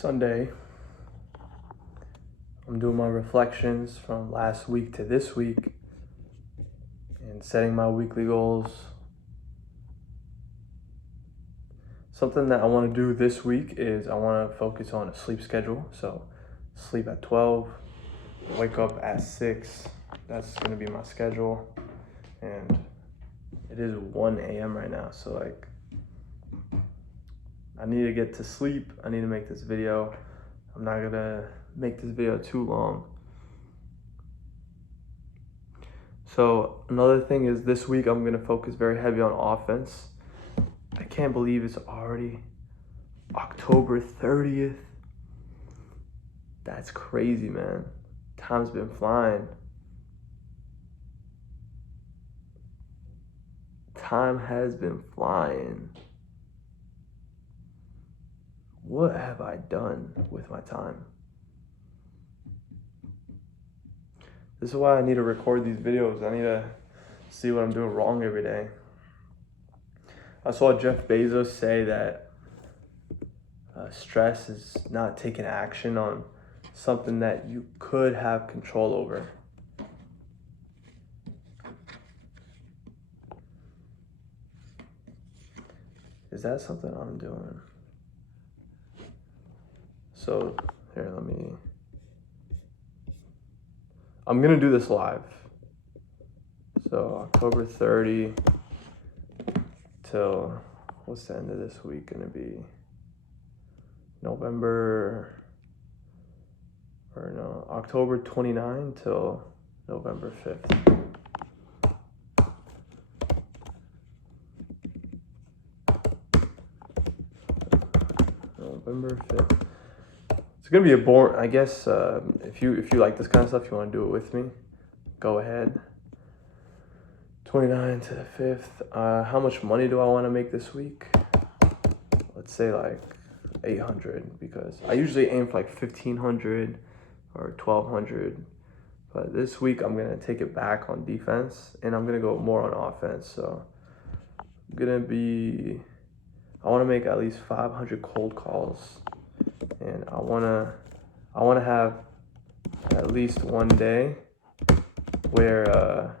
Sunday, I'm doing my reflections from last week to this week and setting my weekly goals. Something that I want to do this week is I want to focus on a sleep schedule. So sleep at 12, wake up at 6. That's going to be my schedule. And it is 1 a.m. right now. So I need to get to sleep. I need to make this video. I'm not going to make this video too long. So another thing is this week I'm going to focus very heavy on offense. I can't believe it's already October 30th. That's crazy, man. Time's been flying. Time has been flying. What have I done with my time? This is why I need to record these videos. I need to see what I'm doing wrong every day. I saw Jeff Bezos say that stress is not taking action on something that you could have control over. Is that something I'm doing? So here, I'm gonna do this live. So October 30 till, what's the end of this week gonna be? October 29 till November 5th. November 5th. It's gonna be a boring, I guess, if you like this kind of stuff, you wanna do it with me, go ahead. 29 to the 5th. How much money do I wanna make this week? Let's say like 800, because I usually aim for like 1500 or 1200. But this week I'm gonna take it back on defense and I'm gonna go more on offense. So I wanna make at least 500 cold calls, and I wanna have at least one day where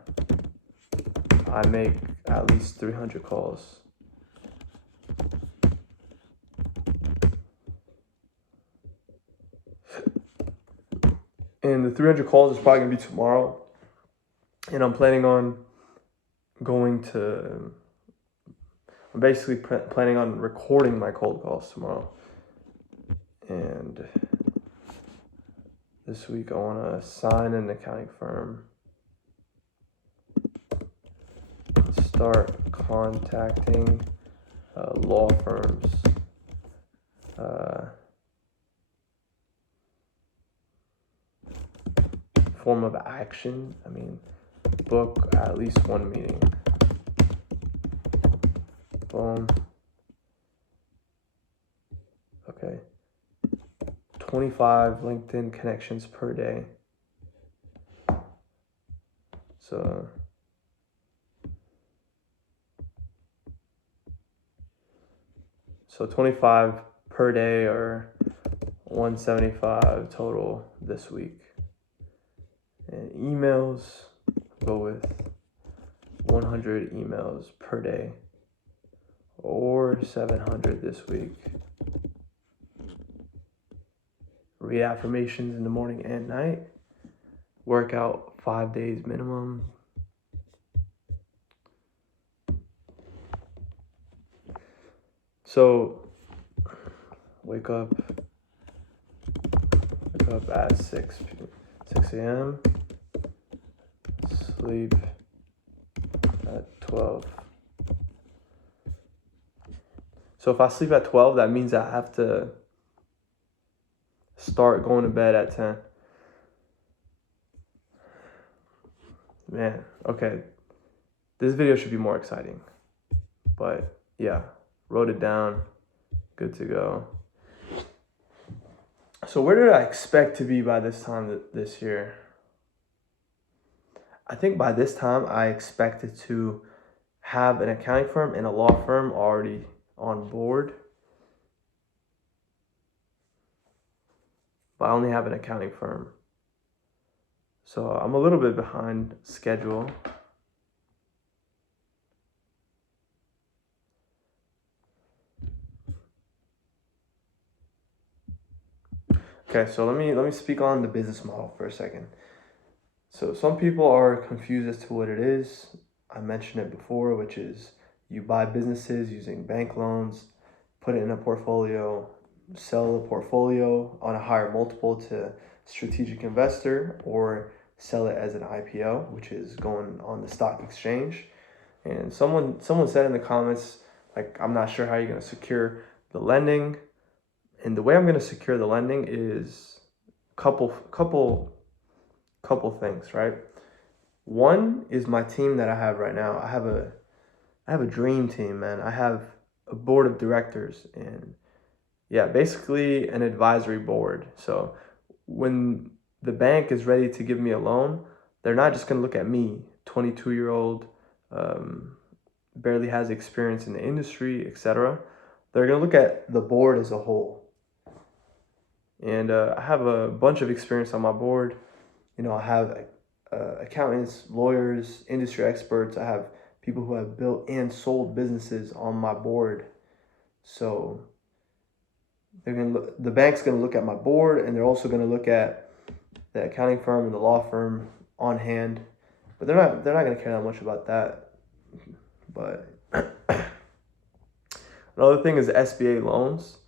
I make at least 300 calls. And the 300 calls is probably gonna be tomorrow. And I'm planning on planning on recording my cold calls tomorrow. And this week I wanna sign an accounting firm. Start contacting law firms. Form of action, book at least one meeting. Boom. Okay. 25 LinkedIn connections per day. So 25 per day, or 175 total this week. And emails, go with 100 emails per day, or 700 this week. Read affirmations in the morning and night. Work out 5 days minimum. So wake up at 6 a.m. Sleep at 12. So if I sleep at 12, that means I have to start going to bed at 10. Man, okay. This video should be more exciting. But yeah, wrote it down. Good to go. So where did I expect to be by this time this year? I think by this time I expected to have an accounting firm and a law firm already on board. but I only have an accounting firm. So I'm a little bit behind schedule. Okay, so let me speak on the business model for a second. So some people are confused as to what it is. I mentioned it before, which is you buy businesses using bank loans, put it in a portfolio, sell the portfolio on a higher multiple to strategic investor, or sell it as an IPO, which is going on the stock exchange. And someone said in the comments, like, I'm not sure how you're going to secure the lending. And the way I'm going to secure the lending is couple things, right? One is my team that I have right now. I have a dream team, man. I have a board of directors and yeah, basically an advisory board. So when the bank is ready to give me a loan, they're not just gonna look at me, 22-year-old, barely has experience in the industry, etc. They're gonna look at the board as a whole. And I have a bunch of experience on my board. I have accountants, lawyers, industry experts. I have people who have built and sold businesses on my board. So the bank's gonna look at my board, and they're also gonna look at the accounting firm and the law firm on hand. But they're not gonna care that much about that. But another thing is SBA loans.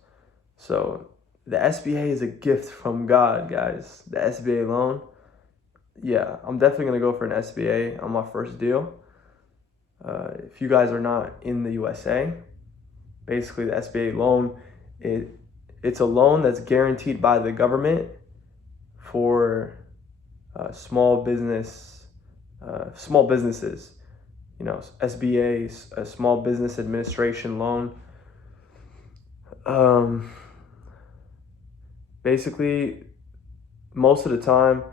So the SBA is a gift from God, guys. The SBA loan. Yeah, I'm definitely gonna go for an SBA on my first deal. If you guys are not in the USA, basically the SBA loan, it's a loan that's guaranteed by the government for small businesses. SBA, a Small Business Administration loan. Basically, most of the time,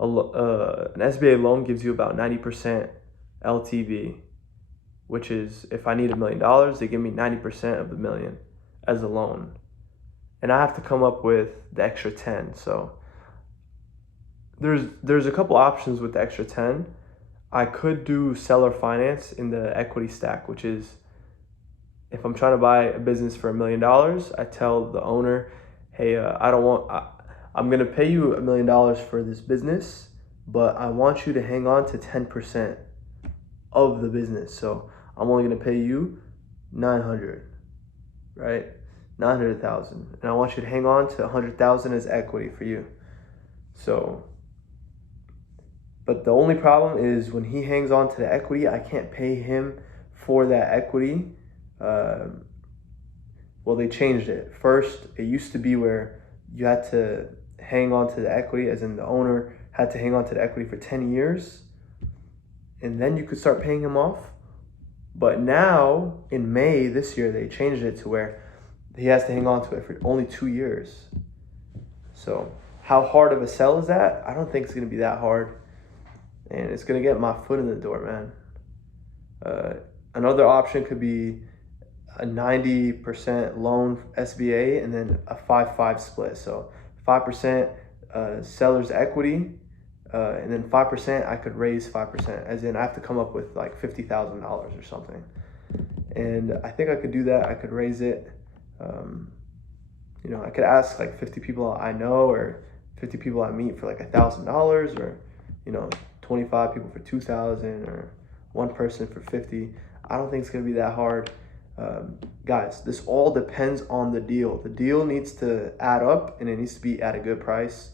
an SBA loan gives you about 90% LTV, which is if I need $1 million, they give me 90% of the million as a loan. And I have to come up with the extra 10. So there's a couple options with the extra 10. I could do seller finance in the equity stack, which is if I'm trying to buy a business for $1 million, I tell the owner, hey, I'm gonna pay you $1 million for this business, but I want you to hang on to 10% of the business. So I'm only gonna pay you 900, right? 900,000, and I want you to hang on to 100,000 as equity for you. So, but the only problem is when he hangs on to the equity, I can't pay him for that equity. Well, they changed it. First, it used to be where you had to hang on to the equity, as in the owner had to hang on to the equity for 10 years, and then you could start paying him off. But now, in May this year, they changed it to where he has to hang on to it for only 2 years. So how hard of a sell is that? I don't think it's going to be that hard. And it's going to get my foot in the door, man. Another option could be a 90% loan SBA and then a 5-5 split. So 5% seller's equity, and then 5% I could raise 5%, as in I have to come up with like $50,000 or something. And I think I could do that. I could raise it. I could ask like 50 people I know or 50 people I meet for like $1,000, or 25 people for 2,000, or one person for 50. I don't think it's gonna be that hard. Guys, this all depends on the deal. The deal needs to add up and it needs to be at a good price.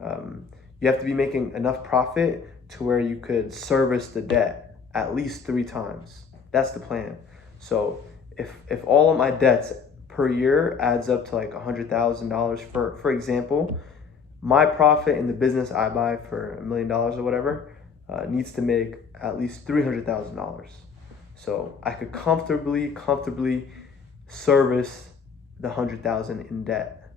You have to be making enough profit to where you could service the debt at least 3 times. That's the plan. So if all of my debts per year adds up to like $100,000, for example, my profit in the business I buy for $1 million or whatever needs to make at least $300,000. So I could comfortably service the 100,000 in debt.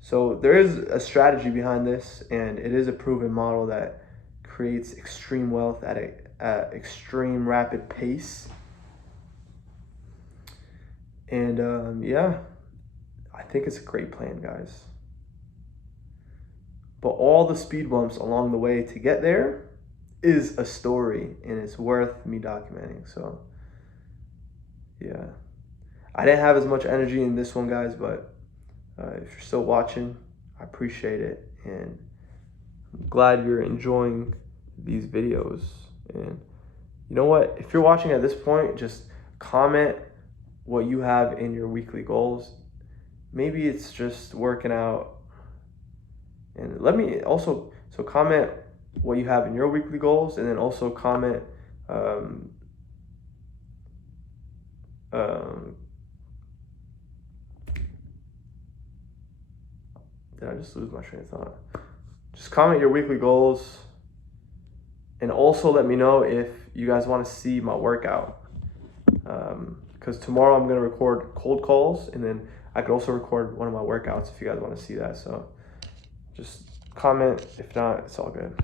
So there is a strategy behind this, and it is a proven model that creates extreme wealth at a extreme rapid pace. And yeah, I think it's a great plan, guys. But all the speed bumps along the way to get there is a story, and it's worth me documenting. So yeah, I didn't have as much energy in this one, guys, but if you're still watching, I appreciate it, and I'm glad you're enjoying these videos. And you know what, if you're watching at this point, just comment what you have in your weekly goals. Maybe it's just working out. And let me also, so comment what you have in your weekly goals, and then also comment did I just lose my train of thought? Just comment your weekly goals, and also let me know if you guys want to see my workout. Because tomorrow I'm going to record cold calls, and then I could also record one of my workouts if you guys want to see that. So just comment. If not, it's all good.